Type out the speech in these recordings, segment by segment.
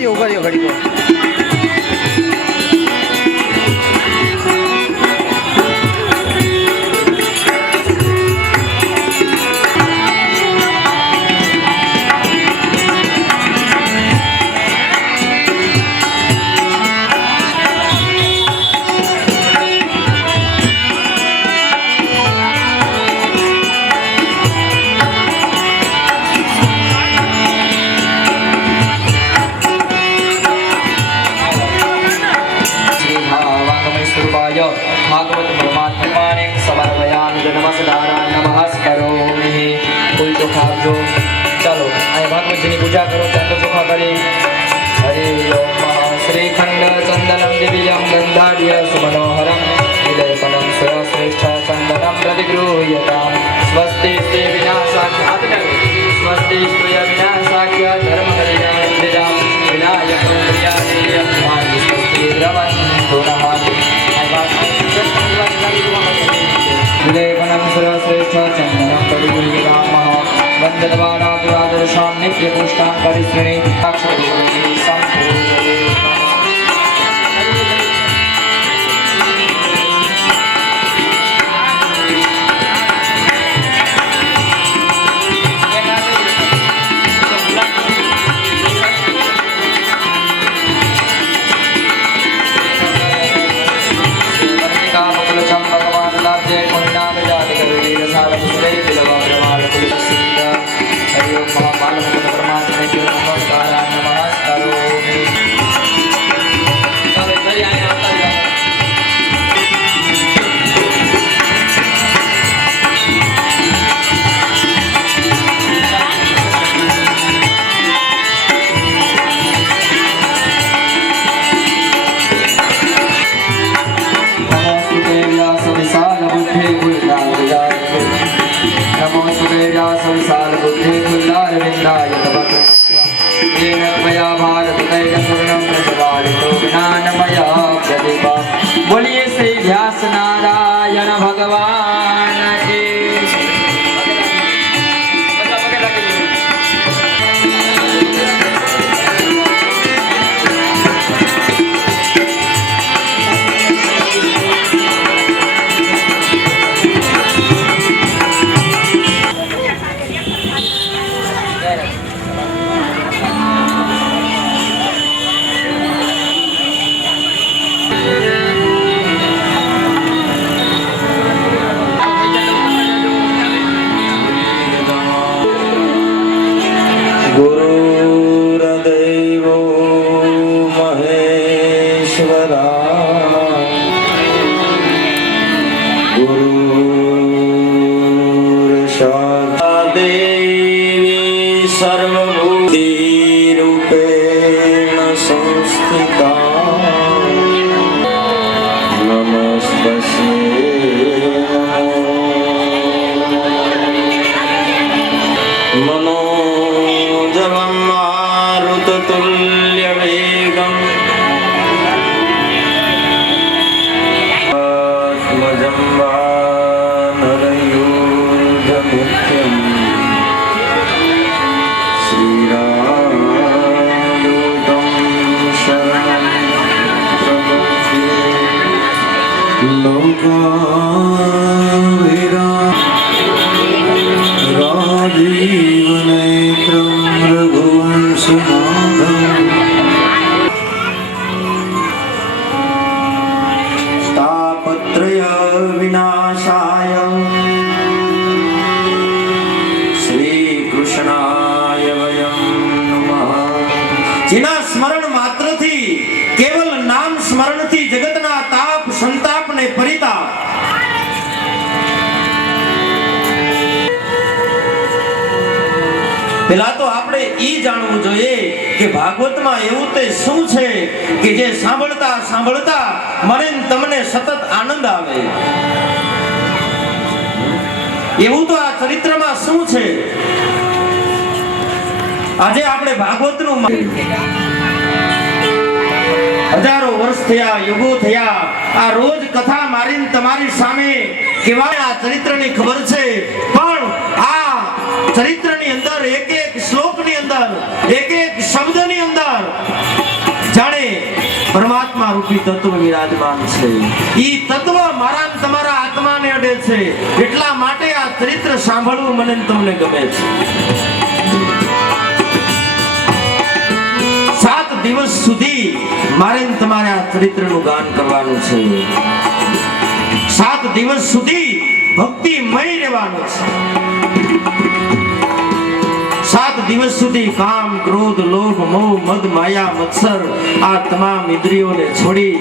ઉભા રહ્યો ઘડી. भागवत परमात्माने समर्पयामि नमस्कारान् नमस्करोमि. फूल चोखा आपजो. ચાલો અહીં ભાગવતજીની પૂજા કરો. ચાલો ચોખા કરી. હરે ઓમ. શ્રીખંડ ચંદનમ દિવ્યમ ગંધાઢ્ય સુમનોહરમ વિલેપનમ સુરશ્રેષ્ઠ ચંદનમ પ્રતિગૃહ્યતામ. સ્વસ્તિ સ્તે વિનાશાખ્ય સ્વસ્તિ સ્તુય વિનાશાખ્ય ધર્મ કલ્યાણમ વિનાયકં પ્રિયાદેયં ભાગ્ય સ્વસ્તિ દ્રવન્તો નમઃ. विलेपनं सुरश्रेष्ठ चन्दनं परिगृह्यतामः. वन्दनवानादुरादर्शां नित्यपुष्टां परिसृणे अक्षरगुरुः सम्पूजये. बोलिए श्री व्यास नारायण भगवान की. પેલા તો આપણે ઈ જાણવું જોઈએ કે ભાગવતમાં એવું તે શું છે કે જે સાંભળતા સાંભળતા મને તમને સતત આનંદ આવે. એવું તો આ ચરિત્રમાં શું છે? આજે આપણે ભાગવતનું હજારો વર્ષ થયા, યુગો થયા, આ રોજ કથા મારીને તમારી સામે કેવાય આ ચરિત્રની ખબર છે, પણ આ ચરિત્રની અંદર એક એક શ્લોકની અંદર અંદર, એક એક શબ્દની અંદર જાણે પરમાત્મા રૂપી તત્વ વિરાજમાન છે. ઈ તત્વ મારા ને તમારા આત્માને અડે છે. એટલા માટે આ ચરિત્ર સાંભળવું મને ને તમને ગમે છે. 7 દિવસ સુધી મારે ને તમારે આ ચરિત્રનું ગાન કરવાનું છે. 7 દિવસ સુધી ભક્તિમય રહેવાનું છે. 7 દિવસ સુધી કામ, ક્રોધ, લોભ, મોહ, મદ, માયા, મત્સર આ તમામ ઇન્દ્રિયોને છોડી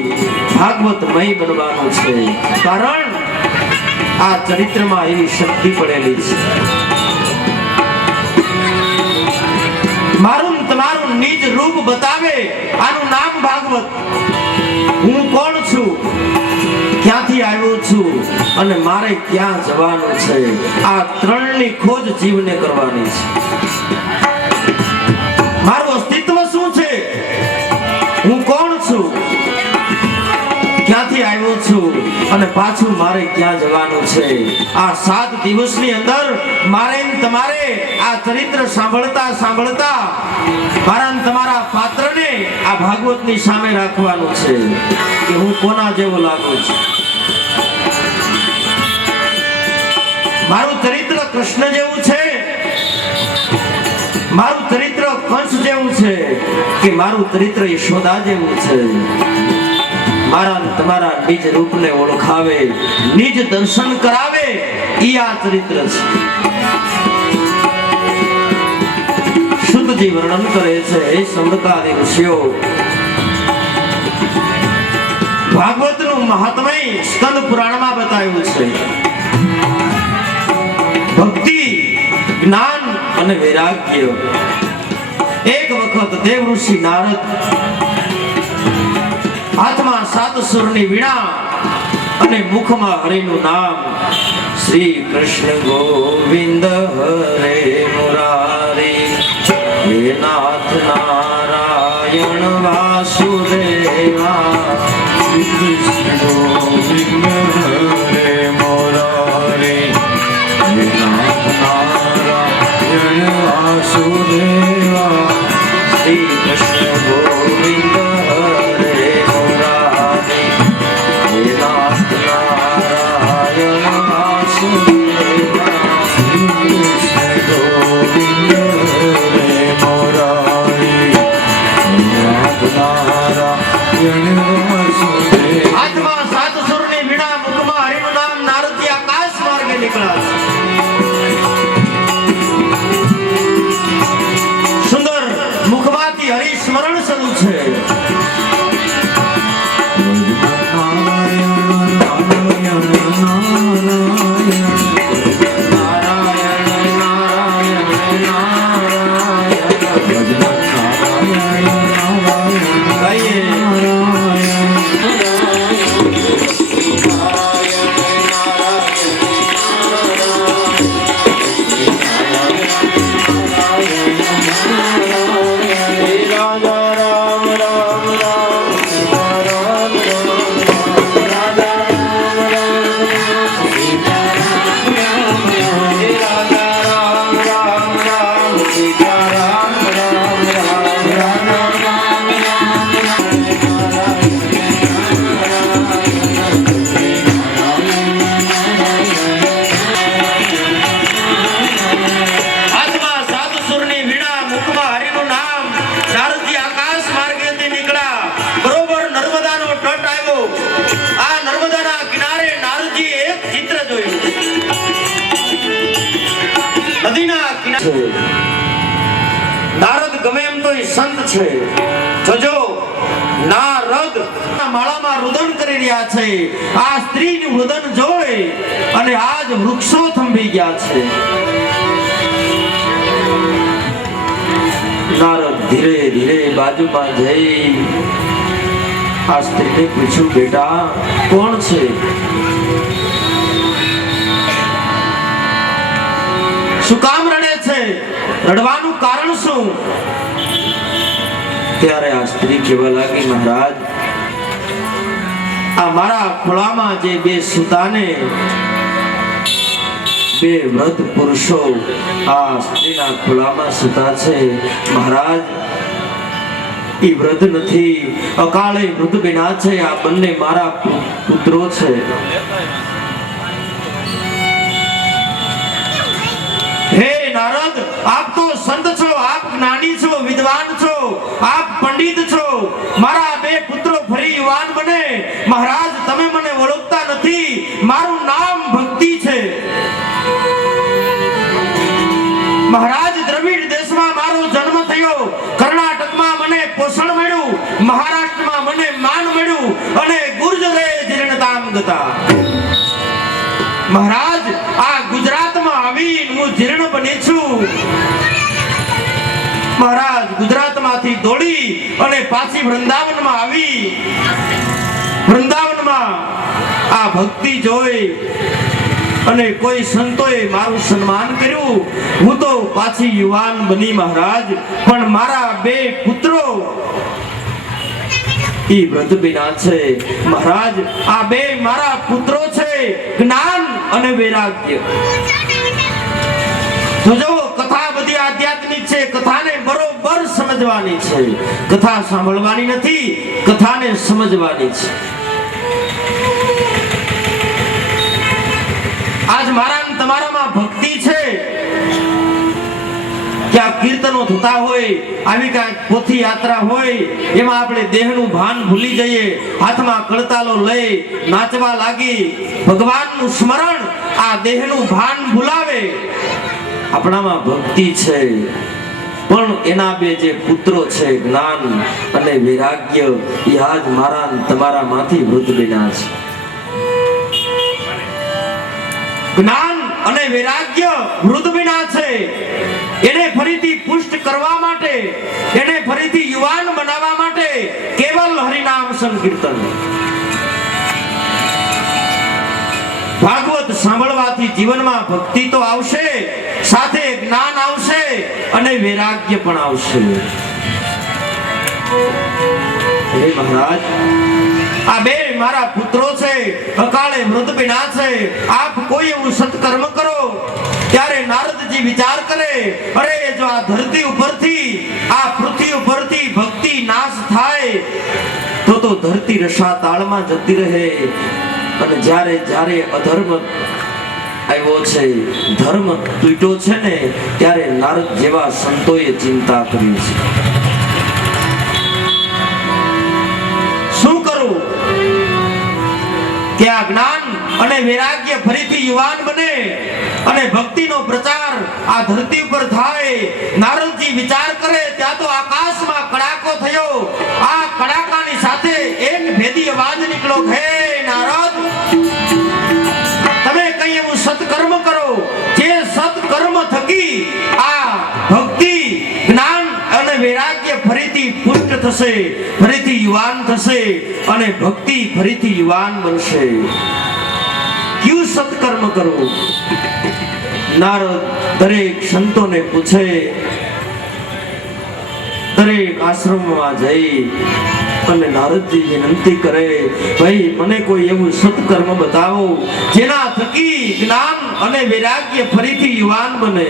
ભાગવતમય બનવાનું છે. કારણ આ ચરિત્રમાં એવી શક્તિ પડેલી છે. મારું તમારું નિજ રૂપ બતાવે. આનું નામ ભાગવત. હું કોણ છું, ક્યાંથી આવ્યો છું અને મારે ક્યાં જવાનું છે, આ ત્રણની ખોજ જીવને કરવાની છે. મારું અસ્તિત્વ શું છે, હું કોણ છું, ક્યાંથી આવ્યો છું અને પાછું મારે ક્યાં જવાનું છે. આ 7 દિવસની અંદર મારે ને તમારે આ ચરિત્ર સાંભળતા સાંભળતા મારા ને તમારા પાત્રને આ ભાગવતની સામે રાખવાનું છે કે હું કોના જેવો લાગુ છું. મારું ચરિત્ર કૃષ્ણ જેવું છે, મારું ચરિત્ર કંસ જેવું છે કે મારું ચરિત્ર યશોદા જેવું છે. મારા તમારા નિજ રૂપને ઓળખાવે, નિજ દર્શન કરાવે, ઈ આ ચરિત્ર છે. શુદ્ધજી વર્ણન કરે છે, હે સંવર્તાદી ઋષિઓ, ભાગવતનું મહાત્મય સ્કંદ પુરાણમાં બતાવ્યું છે. ભક્તિ, જ્ઞાન અને વૈરાગ્ય. એક વખત દેવ ઋષિ નારદ હાથમાં 7 સુરની વીણા અને મુખમાં હરિનું નામ, શ્રી કૃષ્ણ ગોવિંદ હરે મુરારી, હે નાથ નારાયણ વાસુદેવા, શ્રી કૃષ્ણ ગોવિંદ હરે મુરારી, હે નાથ નારાયણ વાસુદેવા, શ્રી કૃષ્ણ ગોવિંદ હરે મુરારી, હે નાથ નારાયણ વાસુદેવા, શ્રી કૃષ્ણ ગોવિંદ હરે મુરારી, હે નાથ નારાયણ વાસુદેવા. હાથમાં 7 સુરની વીણા, મુખમાં હરિનું નામ, નારદજી આકાશ માર્ગે નીકળ્યા. સુંદર મુખમાંથી હરિસ્મરણ શરૂ છે. નારદ ગમે એમ તો સંત છે. જોજો, નારદ માળામાં રુદન કરી રહ્યા છે. આ સ્ત્રીનું રુદન જોઈ અને આજ વૃક્ષો થંભી ગયા છે. નારદ ધીરે ધીરે બાજુમાં જઈ આ સ્ત્રીને પૂછ્યું, બેટા કોણ છે? શું કામ રડે છે? રડવાનું કારણ શું? ત્યારે આ સ્ત્રી કહેવા લાગી, મહારાજ, આ મારા ખોળામાં જે 2 સૂતાને બે વૃદ્ધ પુરુષો આ સ્ત્રીના ખોળામાં સૂતા છે. મહારાજ, એ વૃદ્ધ નથી, અકાળે વૃદ્ધ બન્યા છે. આ બંને મારા પુત્રો છે. હે નારદ, આપ તો સંત છો, આપ જ્ઞાની છો, વિદ્વાન છો, આપ પંડિત છો. મારા બે પુત્રો ફરી યુવાન બને. મહારાજ, તમે મને ઓળખતા નથી. મારું નામ ભક્તિ છે. મહારાજ, દ્રવિડ દેશમાં મારો જન્મ થયો. કર્ણાટકમાં મને પોષણ મળ્યું, મહારાષ્ટ્રમાં મને માન મળ્યું અને ગુર્જરે જીર્ણતામ ગતા. મહારાજ, આ ગુજરાતમાં આવી હું જીર્ણ બની છું. મહારાજ, ગુજરાતમાંથી દોડી અને પાછી વૃંદાવનમાં આવી. વૃંદાવનમાં આ ભક્તિ જોઈ અને કોઈ સંતોએ મારું સન્માન કર્યું. હું તો પાછી યુવાન બની. મહારાજ, પણ મારા બે પુત્રો ઈ વૃદ્ધ બન્યા છે. મહારાજ, આ બે મારા પુત્રો છે, જ્ઞાન અને વૈરાગ્ય. તો જો કથા બધી આધ્યાત્મિક છે, કથાને બરોબર સમજવાની છે. કથા સાંભળવાની નથી, કથાને સમજવાની છે. આજ મારા તમારામાં ભક્તિ છે કે આ કીર્તનો થતા હોય, આવી કાંઈક પોથી યાત્રા હોય, એમાં આપણે દેહનું ભાન ભૂલી જઈએ, હાથમાં કળતાલો લઈ નાચવા લાગી. ભગવાનનું સ્મરણ આ દેહનું ભાન ભૂલાવે. આપણામાં ભક્તિ છે, પણ એના બે જે પુત્રો છે, જ્ઞાન અને વૈરાગ્ય, એ આજ મારા તમારા માંથી વૃદ્ધ બન્યા છે. જ્ઞાન અને વૈરાગ્ય વૃદ્ધ બન્યા છે. એને ફરીથી પુષ્ટ કરવા માટે, એને ફરીથી યુવાન બનાવવા માટે કેવલ હરિનામ સંકીર્તન. ભાગવત સાંભળવાથી જીવનમાં ભક્તિ તો આવશે, સાથે જ્ઞાન આવશે અને વૈરાગ્ય પણ આવશે. હે મહારાજ, આ બે મારા પુત્રો છે, અકાળે મૃત બન્યા છે. આપ કોઈ એવું સત્કર્મ કરો. ત્યારે નારદજી વિચાર કરે, અરે જો આ ધરતી ઉપરથી, આ પૃથ્વી ઉપરથી ભક્તિ નાશ થાય તો ધરતી રસાતાળમાં જતી રહે. અને જ્યારે જ્યારે અધર્મ આવ્યો છે, ધર્મ તૂટ્યો છે ને, ત્યારે નારદ જેવા સંતોએ ચિંતા કરી છે. શું કરું કે આ જ્ઞાન અને વૈરાગ્ય ફરીથી યુવાન બને અને ભક્તિનો પ્રચાર આ ધરતી ઉપર થાય. નારદજી વિચાર કરે, ત્યાં તો આકાશમાં કડાકો થયો. આ કડાકાની સાથે એક ભેદી અવાજ નીકળ્યો, હે નારદ, તમે કઈ એવું સત્કર્મ કરો જે સત્કર્મ થકી આ ભક્તિ, જ્ઞાન અને વૈરાગ્ય ફરીથી પુષ્ટ થશે, ફરીથી યુવાન થશે અને ભક્તિ ફરીથી યુવાન બનશે. ક્યું સત્કર્મ કરવું? નારદ દરેક સંતોને પૂછે, દરેક આશ્રમમાં જઈ અને નારદજી વિનંતી કરે, ભાઈ મને કોઈ એવું સત્કર્મ બતાવો જેના થકી જ્ઞાન અને વૈરાગ્ય ફરીથી યુવાન બને.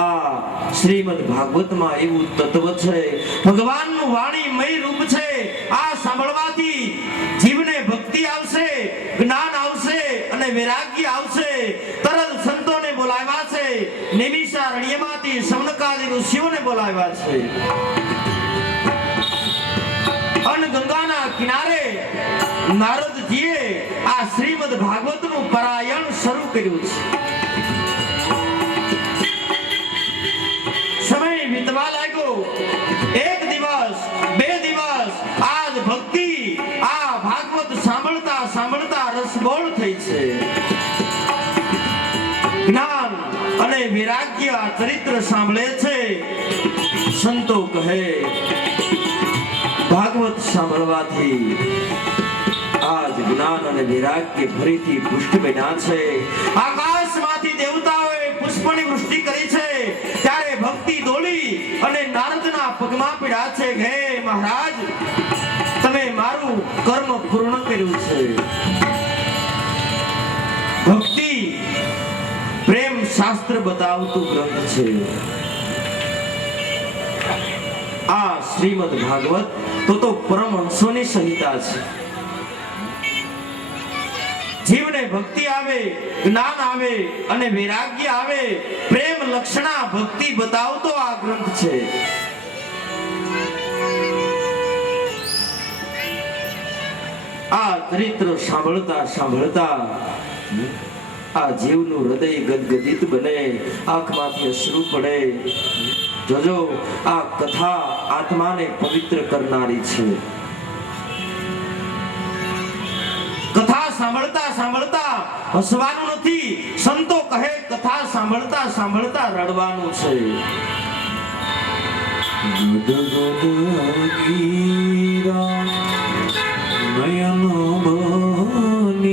આ શ્રીમદ ભાગવતમાં એવું તત્વ છે, ભગવાનનું વાણીમય રૂપ છે. આ સાંભળવાથી જીવને ભક્તિ આવશે, જ્ઞાન આવશે અને વૈરાગ્ય આવશે. તરત સંતોને બોલાવ્યા છે, નૈમિષારણ્યમાંથી સૌનકાદી ઋષિઓને બોલાવ્યા છે. અને ગંગાના કિનારે નારદજીએ આ શ્રીમદ ભાગવતનું પારાયણ શરૂ કર્યું છે. સમય વીતવા લાગ્યો. એક દિવસ, બે દિવસ, આજ ભક્તિ આ ભાગવત સાંભળતા સાંભળતા રસબોળ થઈ છે. જ્ઞાન અને વૈરાગ્ય આ ચરિત્ર સાંભળે છે. સંતો કહે, ભાગવત સાંભળવાથી આજ જ્ઞાન અને વૈરાગ્ય ફરીથી પુષ્ટ બન્યા છે. આકાશમાંથી દેવતાઓએ પુષ્પની વૃષ્ટિ કરી છે. ત્યારે ભક્તિ દોડી અને નારદના પગમાં પડ્યા છે, હે મહારાજ, તમે મારું કર્મ પૂર્ણ કર્યું છે. ભક્તિ શાસ્ત્ર બતાવતું ગ્રંથ છે આ શ્રીમદ ભાગવત. તો પરમહંસોની સંહિતા છે. જીવને ભક્તિ આવે, જ્ઞાન આવે અને વૈરાગ્ય આવે, પ્રેમ લક્ષણા ભક્તિ બતાવતો આ ગ્રંથ છે. આ ચરિત્ર સાંભળતા સાંભળતા આ જીવનું હૃદય ગદગદિત બને, આંખમાંથી અશ્રુ પડે. જોજો, આ કથા આત્માને પવિત્ર કરનારી છે. કથા સાંભળતા સાંભળતા હસવાનું નથી. સંતો કહે કથા સાંભળતા સાંભળતા રડવાનું છે. નયન બનીરા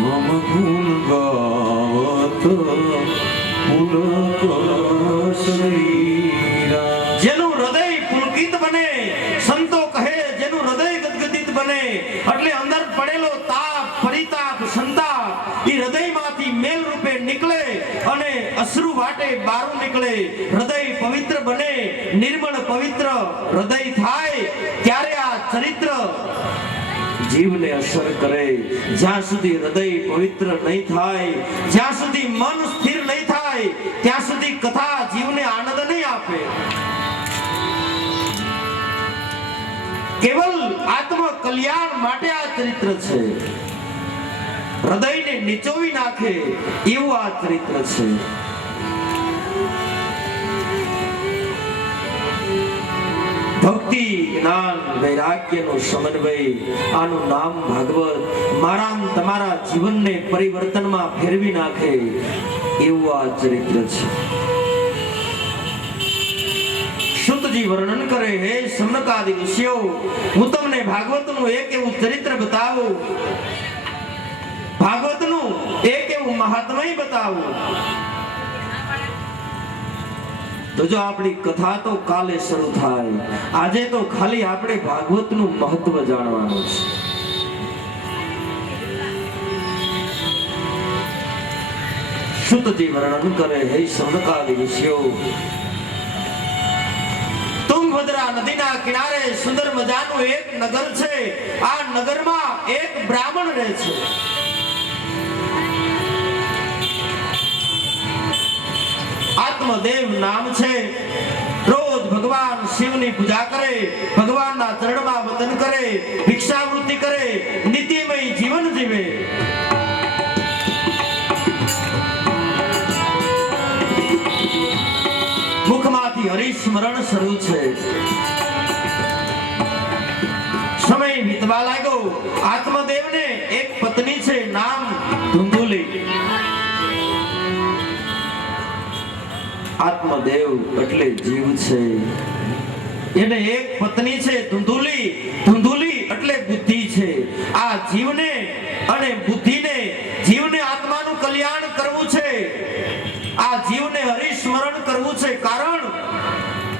મમ ગુણ ગાવત જેનું હૃદય પુલકિત બને, સંતો કહે જેનું હૃદય ગદગદિત બને, એટલે અંદર પડેલો તાપ, પરિતાપ, સંતાપ એ હૃદયમાંથી મેલ રૂપે નીકળે અને અશ્રુ વાટે બહાર નીકળે. હૃદય પવિત્ર બને, નિર્મળ પવિત્ર હૃદય થાય ત્યારે આ ચરિત્ર જીવને અસર કરે. જ્યાં સુધી હૃદય પવિત્ર નહીં થાય, જ્યાં સુધી મન સ્થિર નહીં થાય, ત્યાં સુધી કથા જીવને આનંદ નહીં આપે. કેવલ આત્મ કલ્યાણ માટે આ ચરિત્ર છે. હૃદયને નીચોવી નાખે એવું આ ચરિત્ર છે. ભક્તિ, જ્ઞાન, વૈરાગ્યનો સમન્વય, આનું નામ ભાગવત. મારા તમારા જીવનને પરિવર્તનમાં ફેરવી નાખે એવું આ ચરિત્ર છે. શુદ્ધજી વર્ણન કરે, હે સનકાદિ ઋષિઓ, હું તમને ભાગવતનું એક એવું ચરિત્ર બતાવું, ભાગવતનું એક એવું મહાત્મય બતાવું. તો જો આપણી કથા તો કાલે શરૂ થાય, આજે તો ખાલી આપણે ભાગવતનું મહત્વ જાણવાનું છે. શુદ્ધજી વર્ણન કરે, હે સનકાદિ ઋષિઓ, તુંગભદ્રા નદીના કિનારે સુંદર મજાનું એક નગર છે. આ નગરમાં એક બ્રાહ્મણ રહે છે. આત્મદેવ નામ છે. રોજ ભગવાન શિવની પૂજા કરે, ભગવાનના ચરણમાં વંદન કરે, ભિક્ષાવૃત્તિ કરે, નિત્યમય જીવન જીવે. મુખમાંથી હરિસ્મરણ શરૂ છે. સમય વીતવા લાગ્યો. આત્મદેવને એક પત્ની છે, નામ ધુંધુલી. આત્મદેવ એટલે જીવ છે. એને એક પત્ની છે ધુંધુલી. ધુંધુલી એટલે બુદ્ધિ છે. આ જીવને અને બુદ્ધિને, જીવને આત્માનું કલ્યાણ કરવું છે, આ જીવને હરિસ્મરણ કરવું છે. કારણ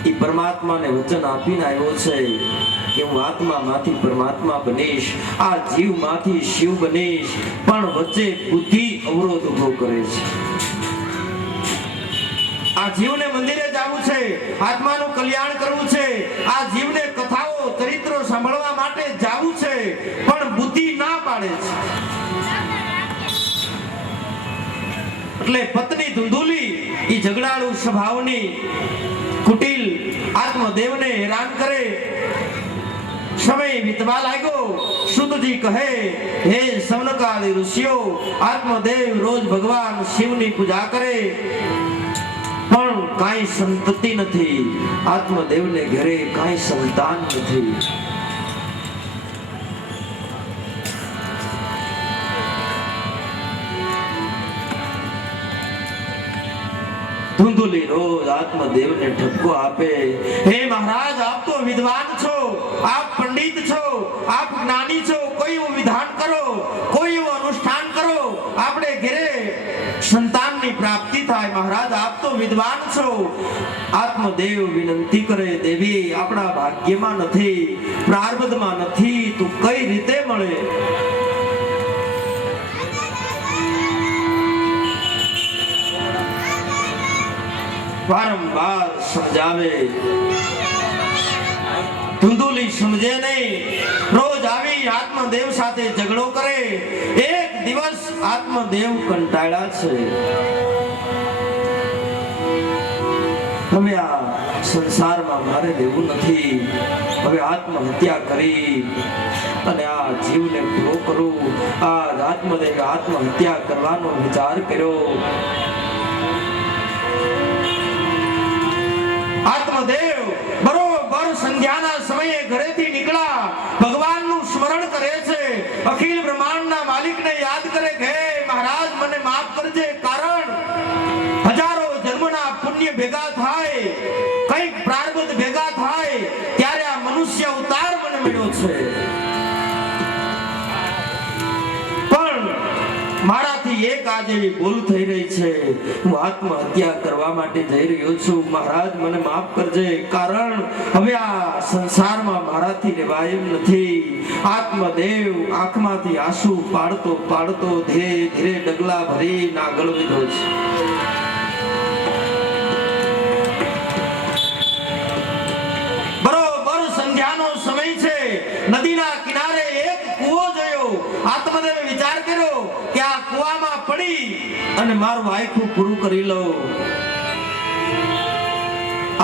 એ પરમાત્માને વચન આપીને આવ્યો છે કે હું આત્મામાંથી પરમાત્મા બનીશ, આ જીવમાંથી શિવ બનીશ. પણ વચ્ચે બુદ્ધિ અવરોધ ઉભો કરે છે. આ જીવને મંદિરે જવું છે, આત્માનું કલ્યાણ કરવું છે, આ જીવને કથાઓ, ચરિત્રો સાંભળવા માટે જવું છે, પણ બુદ્ધિ ના પાડે છે. એટલે પત્ની ધુંધુલી એ ઝઘડાળુ સ્વભાવની, કુટિલ, આત્મદેવને હેરાન કરે. સમય વીતવા લાગ્યો. શુદ્ધજી કહે, હે સનકાદિ ઋષિઓ, આત્મદેવ રોજ ભગવાન શિવની પૂજા કરે, પણ કાંઈ સંતતિ નથી. આત્મદેવને ઘરે કાંઈ સંતાન નથી. ધુંધુલી રોજ આત્મદેવને ઠપકો આપે, હે મહારાજ, આપ તો વિદ્વાન છો, આપ પંડિત છો, આપ જ્ઞાની છો, કોઈ એવું વિધાન કરો, કોઈ એવું અનુષ્ઠાન કરો, આપણે ઘરે સંતાનની પ્રાપ્તિ થાય. મહારાજ, આપ તો વિદ્વાન છો. આત્મદેવ વિનંતી કરે, દેવી, આપણા ભાગ્યમાં નથી, પ્રારબ્ધમાં નથી, તો કઈ રીતે મળે? વારંવાર સમજાવે, ધુંધુલી સમજે નહીં, રોજ આવી આત્મદેવ સાથે ઝઘડો કરે. એક દિવસ આત્મદેવ કંટાળ્યા છે. હવે આ સંસારમાં મારે રહેવું નથી, હવે આત્મહત્યા કરી અને આ જીવને પૂરો કરું. આ આત્મદેવે આત્મહત્યા કરવાનો વિચાર કર્યો. આત્મદેવ બરોબર સંધ્યાના સમયે ઘરેથી નીકળ્યા, ભગવાનનું સ્મરણ કરે છે, અખિલ બ્રહ્માંડના માલિકને યાદ કરે કે હે મહારાજ મને માફ કરજે, કારણ હજારો જન્મના પુણ્ય ભેગા થાય, કઈક પ્રારબ્ધ ભેગા થાય ત્યારે આ મનુષ્ય અવતાર મને મળ્યો છે. પણ મારાથી એક આજે ભૂલ થઈ રહી છે, હું આત્મહત્યા કરવા માટે જઈ રહ્યો છું. મહારાજ મને માફ કરજે, કારણ હવે આ સંસારમાં મારાથી રહેવાય એમ નથી. આત્મદેવ આંખમાંથી આંસુ પાડતો પાડતો ધીરે ધીરે ડગલા ભરીને આગળ વધ્યો છે. બરોબર સંધ્યાનો સમય છે, નદીના કિનારે એક કૂવો જોયો. આત્મદેવે વિચાર કર્યો કે આ કૂવામાં પડી અને મારું આખું પૂરું કરી લઉં.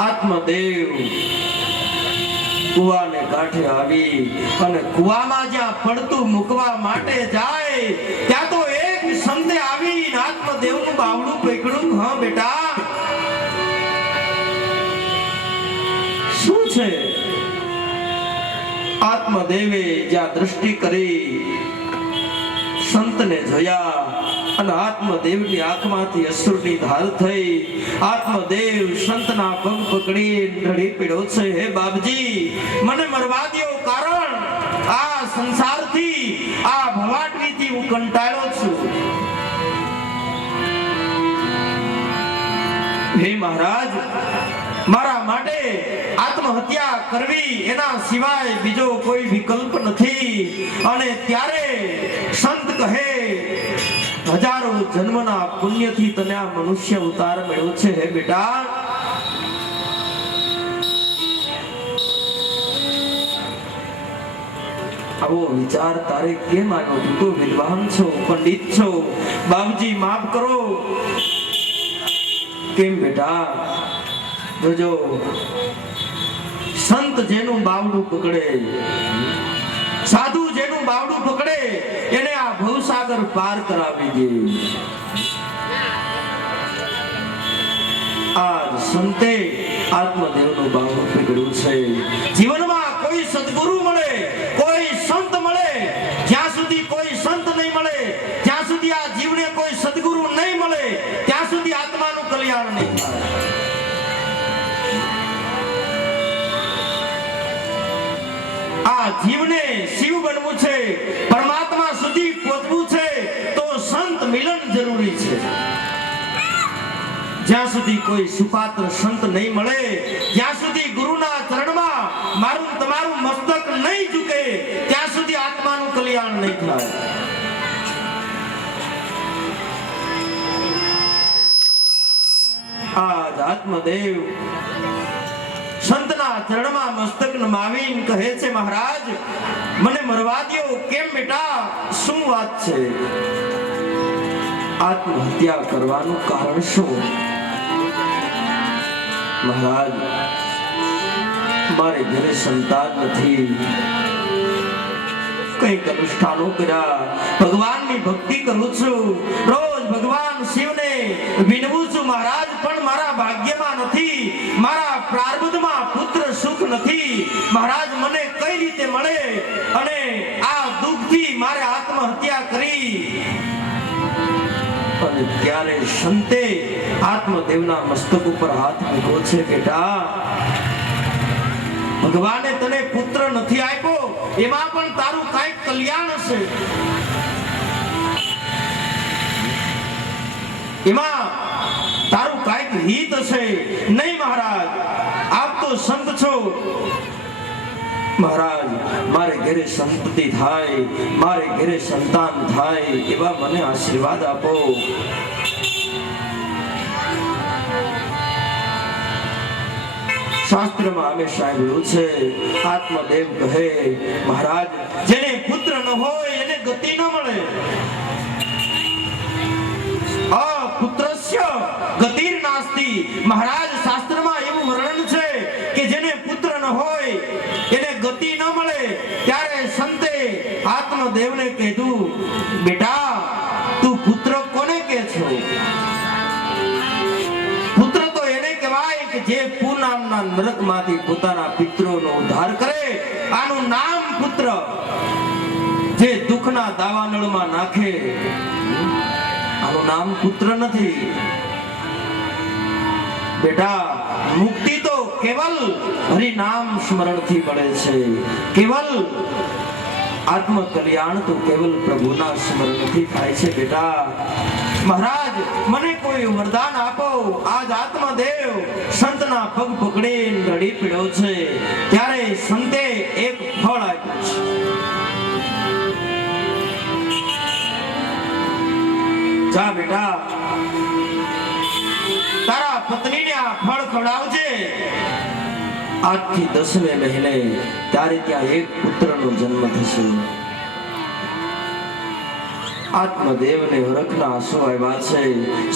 આત્મદેવ કૂવાને કાંઠે આવી અને કૂવામાં જ્યાં પડતું મૂકવા માટે જાય ત્યાં તો એક સંતે આવી આત્મદેવનું બાવડું પકડ્યું. હા બેટા, શું છે? આત્મદેવે જ્યાં દ્રષ્ટિ કરી, સંતને જોયા અને આત્મદેવની આંખમાંથી અશ્રુની ધાર થઈ. આત્મદેવ સંતના પગ પકડી રડી પડ્યો છે, હે બાપજી મને મરવા દો, કારણ આ સંસારથી, આ ભવાટવીથી હું કંટાળ્યો છું. હે મહારાજ, મારા માટે આત્મહત્યા કરવી એના સિવાય બીજો કોઈ વિકલ્પ નથી. અને ત્યારે સંત કહે, હજારો જન્મના પુણ્યથી તને આ મનુષ્ય અવતાર મળ્યો છે. હે બેટા, આવો વિચાર તારે કેમ આવ્યો? તું તો વિદ્વાન છો, પંડિત છો, બાપજી માફ કરો. કેમ બેટા? જોજો, સંત જેનું બાવડું પકડે, સાધુ જેનું બાવડું પકડે એને આ ભવસાગર પાર કરાવી દે. આજ સંતે આત્મદેવનું બાવડું પકડ્યું છે. જીવનમાં કોઈ સદગુરુ મળે, કોઈ સંત મળે, જ્યાં સુધી કોઈ સંત નહીં મળે, જ્યાં સુધી આ જીવને કોઈ સદગુરુ નહીં મળે, ત્યાં સુધી આત્માનું કલ્યાણ નહીં થાય. આ જીવને શિવ બનવું છે, પરમાત્મા સુધી પહોંચવું છે તો સંત મિલન જરૂરી છે. જ્યાં સુધી કોઈ સુપાત્ર સંત નહીં મળે, જ્યાં સુધી ગુરુના ચરણમાં મારું તમારું મસ્તક નહીં ઝૂકે, ત્યાં સુધી આત્માનું કલ્યાણ નહીં થાય. આજ આત્મદેવ સંતના ચરણમાં મસ્તક નમાવીને કહે છે, મહારાજ મને મરવા દો. કેમ બેટા, શું વાત છે? આત્મહત્યા કરવાનું કારણ શું? મહારાજ મારે ઘરે સંતાન નથી, કઈક અનુષ્ઠાનો કર્યા, ભગવાનની ભક્તિ કરું છું, રોજ ભગવાન શિવને વિનવું છું મહારાજ, પણ મારા ભાગ્યમાં નથી, મારા પ્રારબ્ધમાં પુત્ર સુખ નથી. મહારાજ મને કઈ રીતે મળે? અને આ દુઃખથી મારે આત્મહત્યા કરી. અને ત્યારે સંતે આત્મદેવના મસ્તક ઉપર હાથ મૂક્યો છે. બેટા, ભગવાને તને પુત્ર નથી આપ્યો, એમાં પણ તારું કઈક કલ્યાણ હશે, એમાં તારું કઈક હિત હશે. નહીં મહારાજ, આપ તો સંત છો. મહારાજ મારે ઘરે સંપત્તિ થાય, મારે ઘરે સંતાન થાય એવા મને આશીર્વાદ આપો. શાસ્ત્રમાં અમે સાંભળ્યું છે, આત્મદેવ કહે મહારાજ, જેને પુત્ર ન હોય એને ગતિ ન મળે. અપુત્રસ્ય ગતિર નાસ્તિ. મહારાજ, શાસ્ત્રમાં એવું વર્ણન છે કે જેને પુત્ર ન હોય એને ગતિ ન મળે. ત્યારે સંતે આત્મદેવને કીધું, બેટા તું પુત્ર કોને કહે છો? પુત્ર તો એને કહેવાય કે જે પૂનામના નરકમાંથી પોતાના પિતરોનો ઉદ્ધાર કરે, આનું નામ પુત્ર. જે દુઃખના દાવાનળમાં નાખે, આનું નામ પુત્ર નથી. બેટા, મુક્તિ તો કેવલ હરિ નામ સ્મરણથી મળે છે. કેવલ આત્મ કલ્યાણ તો કેવલ પ્રભુના સ્મરણથી થાય છે. બેટા, મહારાજ મને કોઈ વરદાન આપો. આજ આત્મદેવ સંતના પગ પકડીને રડી પડ્યો છે. ત્યારે સંતે એક ફળ આપ્યું છે. જા બેટા, તારા પત્નીને આ ફળ ખવડાવજે. આજથી 10મે મહિને ત્યારે ત્યાં એક પુત્રનો જન્મ થશે. આત્મદેવને હરખના આંસુ આવ્યા છે.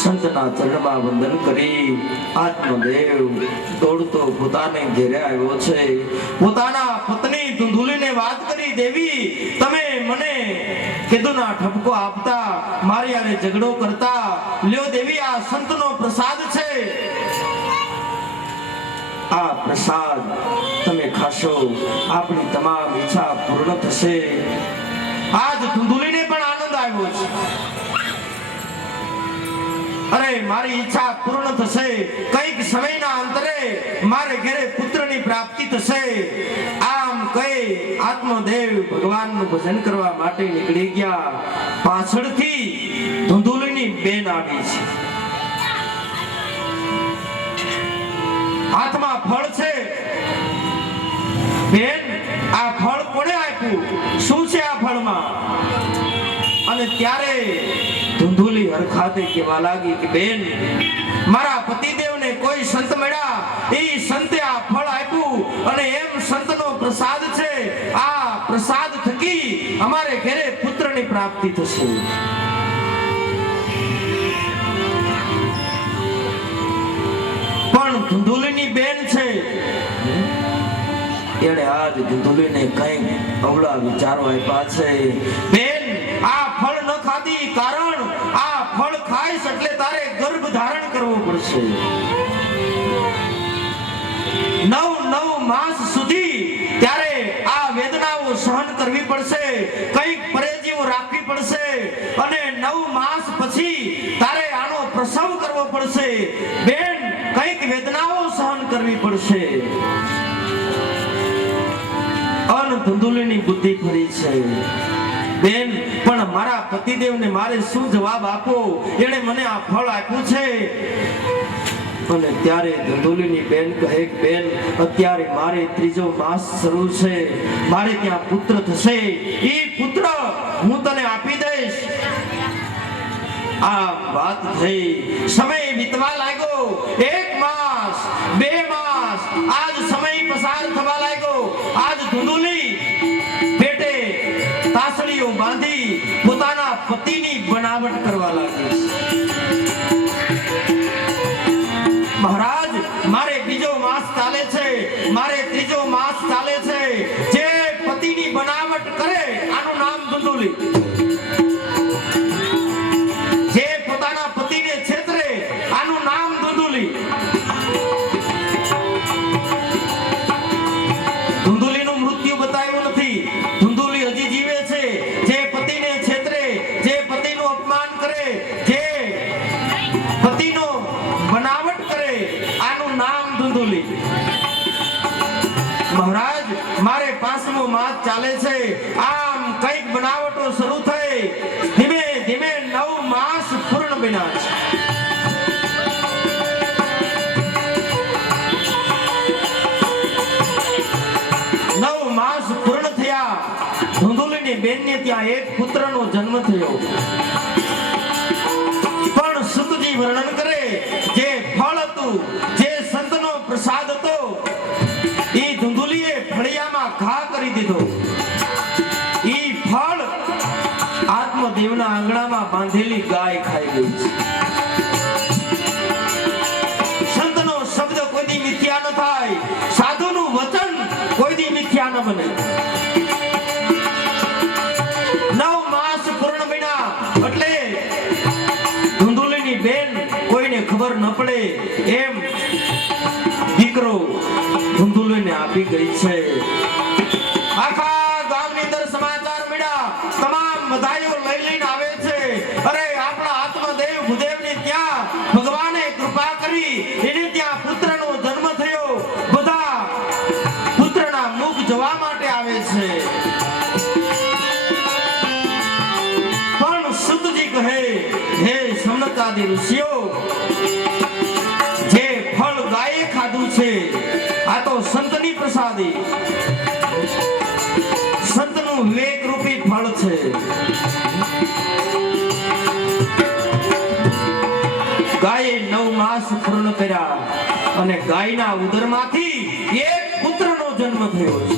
સંતના ચરણમાં વંદન કરી આત્મદેવ દોડતો પોતાને ઘેરે આવ્યો છે. પોતાના પત્ની ધુંધુલીને વાત કરી, દેવી તમે મને કીધુંના ઠપકો આપતા, મારી હારે ઝઘડો કરતા, લ્યો દેવી આ સંતનો પ્રસાદ છે. આ પ્રસાદ તમે ખાશો, આપણી તમામ ઈચ્છા પૂર્ણ થશે. આજ ધુંધુલીને પણ આનંદ આવ્યો છે. અરે મારી ઈચ્છા પૂર્ણ થશે. કઈક સમયના અંતરે મારે ઘરે પુત્રની પ્રાપ્તિ થશે. આમ કહી આત્મદેવ ભગવાનનું ભજન કરવા માટે નીકળી ગયા. પાછળથી ધુંધુલીની બેન આવી છે. હાથમાં ફળ છે. બેન, આ ફળ કોણે આપ્યું? શું છે આ ફળમાં? અને ત્યારે ધુંધુલી હરખાતે કહેવા લાગી કે બેન, મારા પતિદેવને કોઈ સંત મળ્યા, એ સંતે આ ફળ આપ્યું અને એમ સંતનો પ્રસાદ છે. આ પ્રસાદ થકી અમારે ઘરે પુત્રની પ્રાપ્તિ થશે. પણ ધુંધુલીની બેન છે, એણે આજ ધુંધુલીને કઈ અવળા વિચારો આપ્યા છે. બેન, આ ફળ ન ખાધી, કારણ આ ફળ ખાઈશ એટલે તારે ગર્ભ ધારણ કરવો પડશે. 9 માસ સુધી ત્યારે આ વેદનાઓ સહન કરવી પડશે, કઈક પરેજીઓ રાખવી પડશે અને 9 માસ પછી તારે આનો પ્રસવ કરવો પડશે. બેન, કઈક વેદનાઓ સહન કરવી પડશે. અન ધુંધુલીની બુદ્ધિ ફરી છે. બેન, પણ મારા પતિદેવને મારે શું જવાબ આપો? એણે મને આ ફળ આપ્યું છે. અને ત્યારે ધુંધુલીની બેન કહે કે બેન, અત્યારે મારે 3જો માસ શરૂ છે, મારે ત્યાં પુત્ર થશે. એ પુત્ર હું તને આપી દઈશ. આ વાત થઈ. સમય વીતવા લાગ્યો. 1 માસ, 2 માસ, આજ સમય પસાર થવા લાગ્યો. આજ ધુંધુલી પેટે તાસળીઓ બાંધી પોતાના પતિની બનાવટ કરવા લાગી. મહારાજ, મારે 2જો માસ ચાલે છે, મારે 3જો માસ ચાલે છે. જે પતિની બનાવટ કરે આનું નામ ધુંધુલી. જે પોતાના પતિને છેતરે આનું નામ ધુંધુલી. ધુંધુલીનું મૃત્યુ બતાવ્યું નથી. ધુંધુલી હજી જીવે છે. જે પતિને છેતરે, જે પતિનું અપમાન કરે, જે પતિનો બનાવટ કરે, આનું નામ ધુંધુલી. મહારાજ, મારે 5મો માસ ચાલે છે. આમ કઈક બનાવટો શરૂ થઈ. ધીમે ધીમે 9 માસ પૂર્ણ બન્યા છે. 9 માસ પૂર્ણ થયા. ધુંધુલીની બેનને ત્યાં એક પુત્રનો જન્મ થયો. પણ સુતજી વર્ણન કરે, જે ફળ હતું, જે સંતનો પ્રસાદ હતો, આત્મદેવના આંગણામાં બાંધેલી ગાય ખાઈ ગઈ છે. સંતનો શબ્દ કોઈ દી મિથ્યા ન થાય, સાધુનું વચન કોઈ દી મિથ્યા ન બને. 9 માસ પૂર્ણ બન્યા એટલે ધુંધુલીની બેન કોઈને ખબર ન પડે એમ દીકરો ધુંધુલીને આપી ગઈ છે. આખા ગામની અંદર સમાચાર મળ્યા, તમામ બધાઈઓ લઈ લઈને આવે છે. અરે આપણા આત્મદેવ ભૂદેવની ત્યાં ભગવાને કૃપા કરી, એને ત્યાં પુત્રનો જન્મ થયો. બધા પુત્રના મુખ જોવા માટે આવે છે. પણ સુતજી કહે, હે સનકાદિ ઋષિઓ, જે ફળ ગાયે ખાધું છે આ તો સંતની પ્રસાદી, સંતનું વિવેક રૂપી ફળ છે. ગાયે 9 માસ પૂર્ણ કર્યા અને ગાયના ઉદરમાંથી એક પુત્રનો જન્મ થયો છે.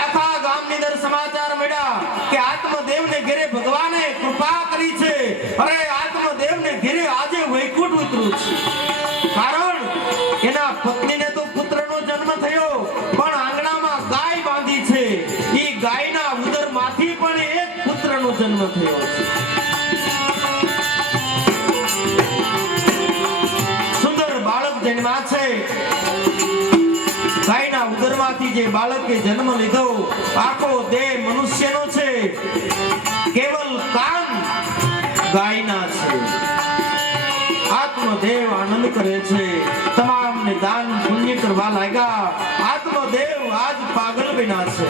આખા ગામની અંદર સમાચાર મળ્યા કે આત્મદેવને ઘરે ભગવાને કૃપા કરી છે. અરે આત્મદેવને ઘરે આજે વૈકુંઠ ઉતર્યું છે. કારણ એના પત્નીને તો પુત્રનો જન્મ થયો, પણ આંગણામાં ગાય બાંધી છે. એ ગાયના ઉદરમાંથી પણ એક પુત્રનો જન્મ થયો છે. સુંદર બાળક જન્મ્યા છે. ગાયના ઉદરમાંથી જે બાળકે જન્મ લીધો, આખો દેહ મનુષ્યનો છે, કેવલ કાન ગાયના છે. આત્મદેવ આનંદ કરે છે, તમામને દાન પુણ્ય કરવા લાગ્યા. આત્મદેવ આજ પાગલ બન્યા છે.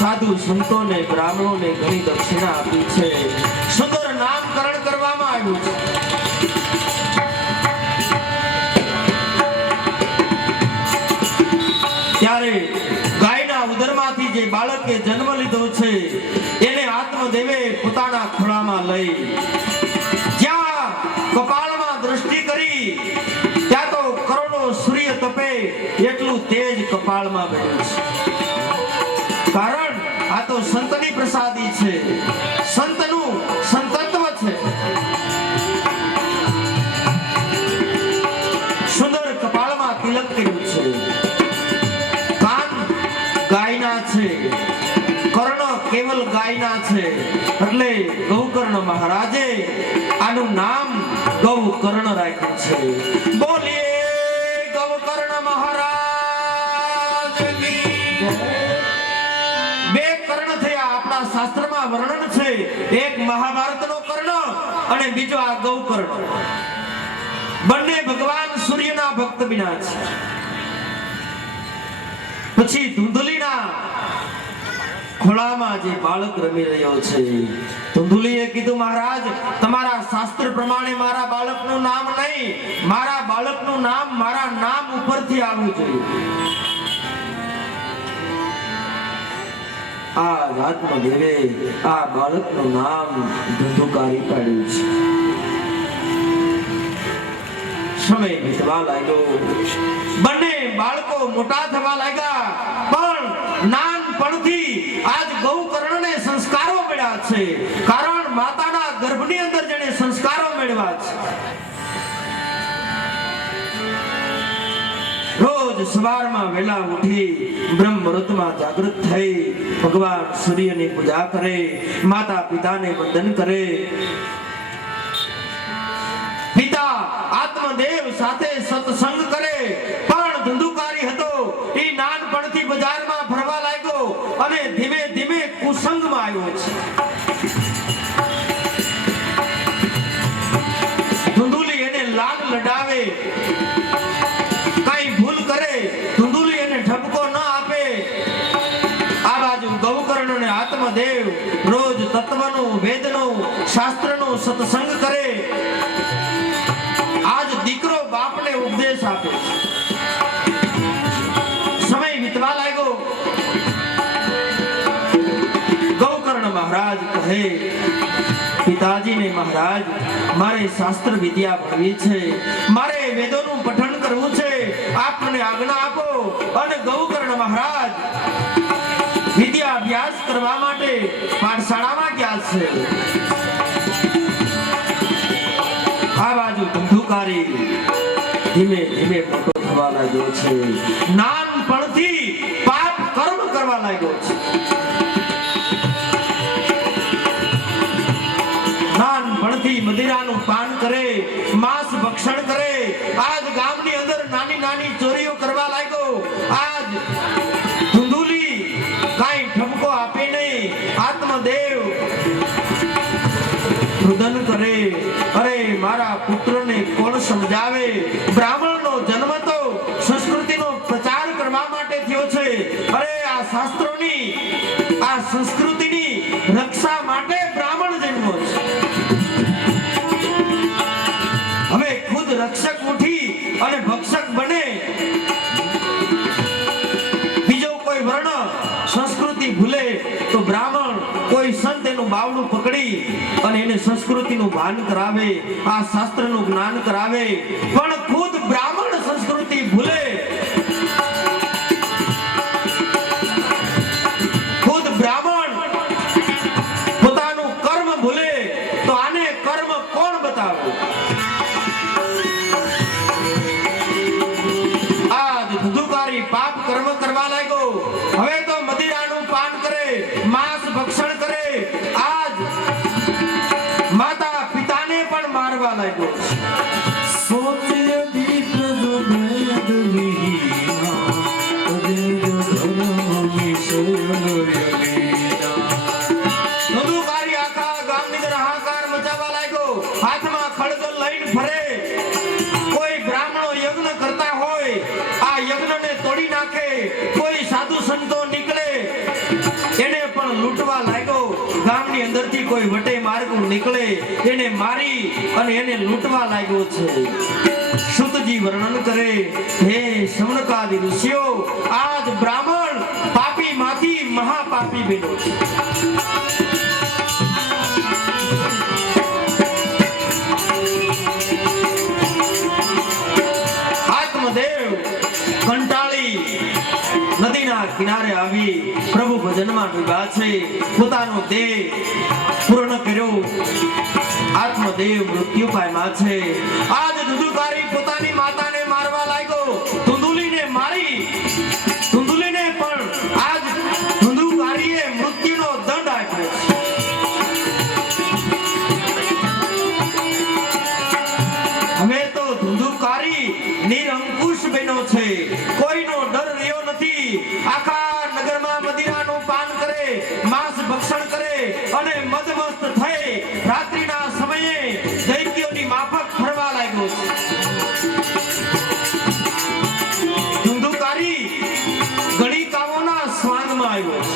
સાધુ સંતોને બ્રાહ્મણોને ઘણી દક્ષિણા આપી છે. સુંદર નામકરણ કરવામાં આવ્યું છે. ત્યારે ગાયના ઉદરમાંથી જે બાળકે જન્મ લીધો છે એને આત્મદેવે પોતાના ખોળામાં લઈ જ્યાં કપાળમાં દ્રષ્ટિ કરી ત્યાં તો કરોડો સૂર્ય તપે એટલું તેજ કપાળમાં બન્યું છે. કારણ આ તો સંતની પ્રસાદી છે, સંતનું સંતત્વ છે. સુંદર કપાળમાં તિલક કર્યું છે. કાન ગાયના છે, કર્ણ કેવલ ગાયના છે, એટલે ગૌકર્ણ મહારાજે આનું નામ ગૌકર્ણ રાખ્યું છે. બોલીએ ગૌકર્ણ મહારાજ કી જય. બે કર્ણ થયા આપણા શાસ્ત્રમાં વર્ણન છે. એક મહાભારતનો કર્ણ અને બીજો આ ગૌકર્ણ. બંને ભગવાન સૂર્યના ભક્ત બન્યા છે. પછી ધુંધલીના ખોળામાં જે બાળક રમી રહ્યો છે, ધુંધલીએ કીધું, મહારાજ તમારા શાસ્ત્ર પ્રમાણે મારા બાળકનું નામ નહીં, મારા બાળકનું નામ મારા નામ ઉપરથી આવવું જોઈએ. આ આત્મદેવે આ બાળકનું નામ ધુંધુકારી પાડ્યું છે. સમય વીતવા લાગ્યો, બંને બાળકો મોટા થવા લાગ્યા, પણ નાનપણથી આજ ગૌકર્ણને સંસ્કારો મળ્યા છે. કારણ માતાના ગર્ભની અંદર જેને સંસ્કારો મેળવ્યા છે. રોજ સવારમાં વહેલા ઉઠી બ્રહ્મ મુહૂર્તમાં જાગૃત થઈ ભગવાન સૂર્યની પૂજા કરે, માતા પિતાને વંદન કરે. પિતા આત્મદેવ સાથે સત્સંગ કરે, પણ ધુંધુકારી હતો. એ નાનપણથી બજારમાં ફરવા લાગ્યો અને ધીમે ધીમે કુસંગમાં આવ્યો છે. ધુંધુલી એને લાડ લડાવે, કઈ ભૂલ કરે ધુંધુલી એને ઠપકો ન આપે. આ બાજુ ગૌકર્ણ અને આત્મદેવ રોજ તત્વનો, વેદનો, શાસ્ત્રનો સત્સંગ કરે. આજ દીકરો બાપને ઉપદેશ આપે. સમય વીતવા લાગ્યો. ગૌકર્ણ મહારાજ કહે, પિતાજીને, મહારાજ મારે શાસ્ત્ર વિદ્યા ભણવી છે, મારે વેદોનું પઠન કરવું છે, મને આજ્ઞા આપો અને ગૌકર્ણ મહારાજ વિદ્યા અભ્યાસ કરવા માટે પાઠશાળામાં ગયા છે. આ બાજુ ધંધુકારી ધીમે ધીમે મોટો થવા લાગ્યો છે. નાનપણથી પાપ કર્મ કરવા લાગ્યો છે. નાનપણથી મદિરાનું પાન કરે, માંસ ભક્ષણ કરે. આજ ગામની અંદર નાની નાની ચોરીઓ કરવા લાગ્યો. આજ ધુંધુલી કાઈ ઠપકો આપે નહીં. આત્મદેવ રુદન કરે. અરે મારા પુત્રને કોણ સમજાવે? બ્રાહ્મણનો જન્મ તો સંસ્કૃતિનો પ્રચાર કરવા માટે થયો છે. અરે આ શાસ્ત્રોની, આ સંસ્કૃતિની રક્ષા માટે બ્રાહ્મણ જન્મો છે. હવે ખુદ રક્ષક ઉઠી અને ભક્ષક બને. બીજો કોઈ વર્ણ સંસ્કૃતિ ભૂલે તો બ્રાહ્મણ કોઈ સંત એનું બાવડું પકડી અને એને સંસ્કૃતિનું ભાન કરાવે, આ શાસ્ત્રનું જ્ઞાન કરાવે. પણ ખુદ બ્રાહ્મણ સંસ્કૃતિ ભૂલે, ખુદ બ્રાહ્મણ પોતાનું કર્મ ભૂલે તો આને કર્મ કોણ બતાવે? આજ ધુંધુકારી પાપ કર્મ કરવા લાગ્યો. હવે તો મદિરાનું પાન કરે, માંસ ભક્ષણ કરે. આજ માતા પિતાને પણ મારવા લાગ્યો. ધુંધુકારી આખા ગામની અંદર હાહાકાર મચાવવા લાગ્યો. હાથમાં ખડગ લઈને ફરે. કોઈ બ્રાહ્મણો યજ્ઞ કરતા હોય, આ યજ્ઞને તોડી નાખે. કોઈ સાધુ સંતો નીકળે, એને પણ લૂંટવા લાગ્યો. ગામની અંદરથી કોઈ વટે માર્ગ નીકળે, એને મારી અને એને લૂંટવા લાગ્યો છે. શુદ્ધજી વર્ણન કરે, હે શૌનકાદિ ઋષિઓ, આજ બ્રાહ્મણ પાપી માંથી મહાપાપી બન્યો છે. આત્મદેવ કંટાળી નદીના કિનારે આવી પ્રભુ ભજનમાં ડૂબ્યા છે. પોતાનો દેહ પૂર્ણ કર્યો. આત્મદેવ મૃત્યુ પામ્યા છે. આજ ધુંધુકારી પોતાની માતાને મારવા લાગ્યો. ધુંધુલીને મારી. ધુંધુલીને પણ આજ ધુંધુકારીએ મૃત્યુનો દંડ આપ્યો છે. હવે તો ધુંધુકારી નિરંકુશ બન્યો છે. કોઈનો ડર રહ્યો નથી. આખા નગરમાં મદિરાનું પાન કરે, માંસ ભક્ષણ કરે અને મદમસ્ત થઈ રાત્રિના સમયે દૈત્યોની માફક ફરવા લાગ્યો છે. ધુંધુકારી ગણિકાઓના સ્વાંગમાં આવ્યો છે.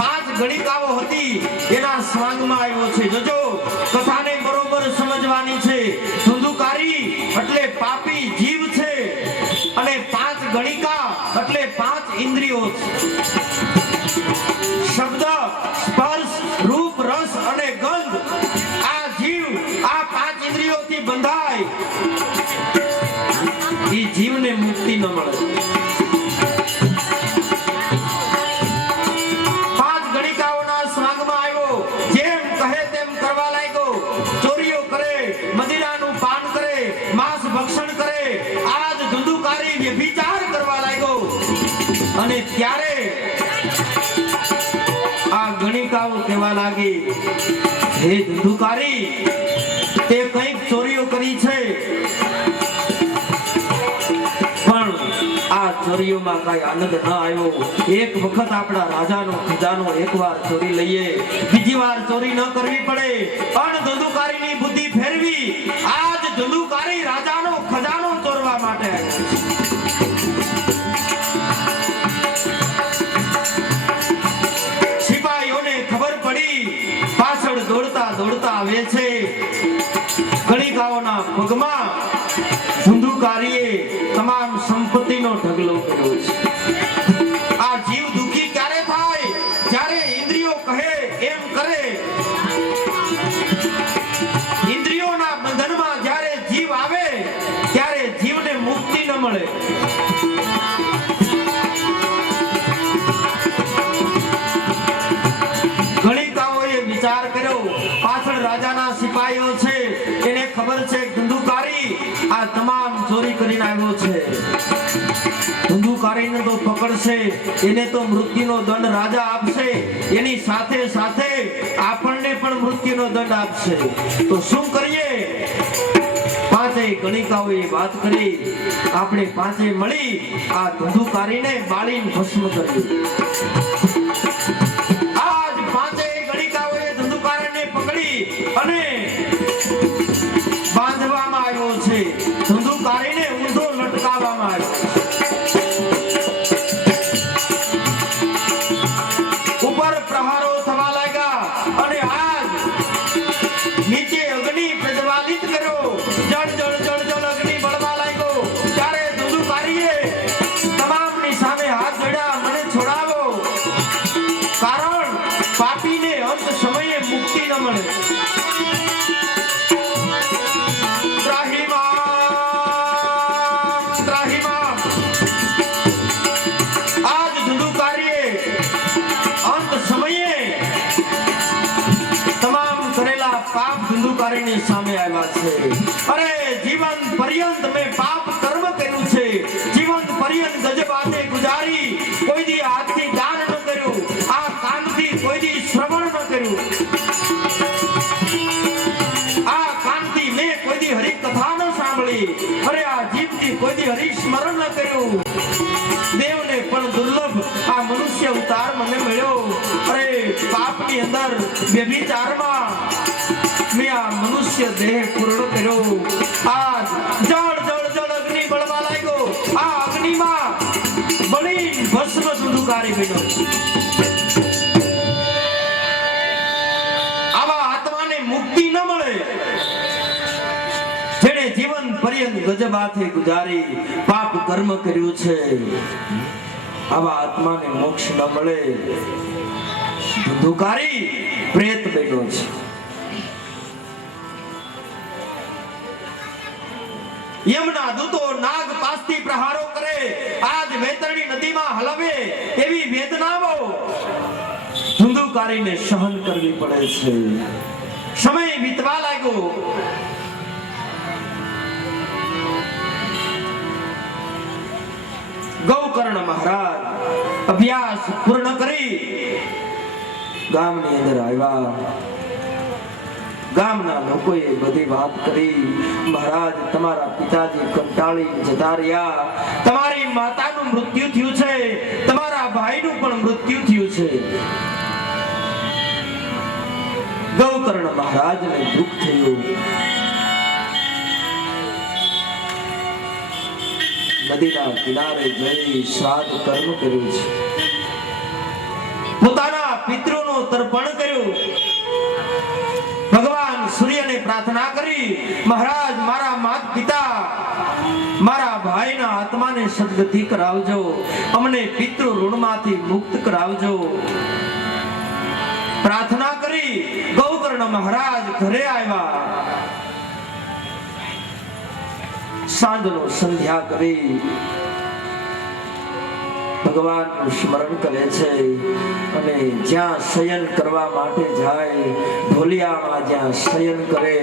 5 ગણિકાઓ હતી, એના સ્વાંગમાં આવ્યો છે. જોજો, કથાને બરોબર સમજવાની છે. ધુંધુકારી એટલે પાપી જીવ છે અને 5 ગણિકા એટલે 5 ઇન્દ્રિયો છે. શબ્દ, સ્પર્શ, રૂપ, રસ અને ગંધ, આ જીવ આ 5 ઇન્દ્રિયોથી બંધાય. એ જીવને મુક્તિ ન મળે. 5 ગણિકાઓના સ્વાંગમાં આવ્યો. જેમ કહે તેમ કરવા લાગ્યો. ચોરીઓ કરે, મદિરાનું પાન કરે, માંસ ભક્ષણ કરે. આજ ધુંધુકારી વ્યભિચાર કરવા લાગ્યો. અને ત્યારે આ ગણિકાઓ કહેવા લાગી, હે ધુંધુકારી, તે કંઈક ચોરીઓ કરી છે, પણ આ ચોરીઓમાં કઈ આનંદ ન આવ્યો. એક વખત આપણા રાજાનો ખજાનો એકવાર ચોરી લઈએ, બીજી વાર ચોરી ન કરવી પડે. પણ ધુંધુકારીની બુદ્ધિ ફેરવી. આજ ધુંધુકારી રાજાનો ખજાનો ચોરવા માટે સિપાહીઓને ખબર પડી. પાછળ દોડતા દોડતા આવે છે. ગણિકાઓના પગમાં ધુંધુકારીએ તમામ સંપત્તિનો ઢગલો કર્યો છે. આ જીવ દુખી ક્યારે થાય? જ્યારે ઇન્દ્રિયો કહે એમ કરે. ઇન્દ્રિયોના બંધનમાં જ્યારે જીવ આવે ત્યારે જીવને મુક્તિ ન મળે. ગણિકાઓએ વિચાર કર્યો, પાછળ રાજાના સિપાહીઓ છે, એને ખબર છે ધંધુકારી આ તમામ ચોરી કરીને આવ્યો છે. ધંધુકારીને તો પકડશે, એને તો મૃત્યુનો દંડ રાજા આપશે, એની સાથે સાથે આપણને પણ મૃત્યુનો દંડ આપશે. તો શું કરીએ? પાંચેય ગણિકાઓએ વાત કરી, આપણે પાંચે મળી આ ધંધુકારીને બાળીને ભસ્મ કર્યું. આજ પાંચેય ગણિકાઓએ ધંધુકારીને પકડી અને બાંધવામાં આવ્યો છે. ધંધુકારીને ઊંધો લટકાવવામાં આવ્યો. ઉપર પ્રહારો થવા લાગ્યા અને આજ નીચે અગ્નિ પ્રજ્વાલિત કર્યો. જળ જળ જળ જળ અગ્નિ બળવા લાગ્યો. ત્યારે ધંધુકારીએ તમામની સામે હાથ જોડ્યા, મને છોડાવો, કારણ પાપીને અંત સમયે મુક્તિ ન મળે. આજ ધંધુકારીએ અંત સમયે તમામ કરેલા પાપ ધંધુકારીની સામે આવ્યા છે. અરે જીવન પર્યંત મેં પાપ કર્મ કર્યું છે, જીવન પર્યંત ગજબાતે ગુજારી, કોઈ દી હાથથી દાન ન કર્યું, આ કાનથી કોઈ દી શ્રવણ ન કર્યું, આ કાનથી મેં કોઈ દી હરિ કથા ન સાંભળી, અરે આ જીભથી કોઈ દી હરિ સ્મરણ ન કર્યું. દેવને પણ દુર્લભ આ મનુષ્ય અવતાર મને મળ્યો. અરે પાપની અંદર વ્યભિચારમાં મેં આ મનુષ્ય દેહ પૂર્ણ કર્યો. આજ જળ જળ જળ અગ્નિ બળવા લાગ્યો. આ અગ્નિમાં બળી ભસ્મ ધંધુકારી બન્યો. આવા આત્માને મુક્તિ ન મળે જેને જીવન પર્યંત ગજબાથી ગુજારી પાપ કર્મ કર્યું છે. આવા આત્માને મોક્ષ ન મળે. ધંધુકારી પ્રેત બન્યો છે. યમના દૂતો નાગ પાસથી પ્રહારો કરે, આજ વૈતરણી નદીમાં હલવે એવી વેદનાઓ ધંધુકારીને સહન કરવી પડે છે. સમય વીતવા લાગ્યો. ગૌકર્ણ મહારાજ અભ્યાસ પૂર્ણ કરી ગામની અંદર આવ્યા. ગામના લોકોએ બધી વાત કરી, મહારાજ તમારા પિતાજી કંટાળી જતા રહ્યા, તમારી માતાનું મૃત્યુ થયું છે, તમારા ભાઈનું પણ મૃત્યુ થયું છે. ગૌકર્ણ મહારાજને દુઃખ થયું. નદીના કિનારે જઈ શ્રાદ્ધ કર્મ કર્યું છે, પોતાના પિતૃનો તર્પણ કર્યું. ભગવાન સૂર્યને પ્રાર્થના કરી, મહારાજ મારા માતા પિતા મારા ભાઈના આત્માને સદગતિ કરાવજો, અમને પિતૃ ઋણમાંથી મુક્ત કરાવજો. પ્રાર્થના કરી ગૌકર્ણ મહારાજ ઘરે આવ્યા. સાંજનો સંધ્યા કરી ભગવાનનું સ્મરણ કરે છે અને જ્યાં શયન કરવા માટે જાય, ઢોલિયામાં જ્યાં શયન કરે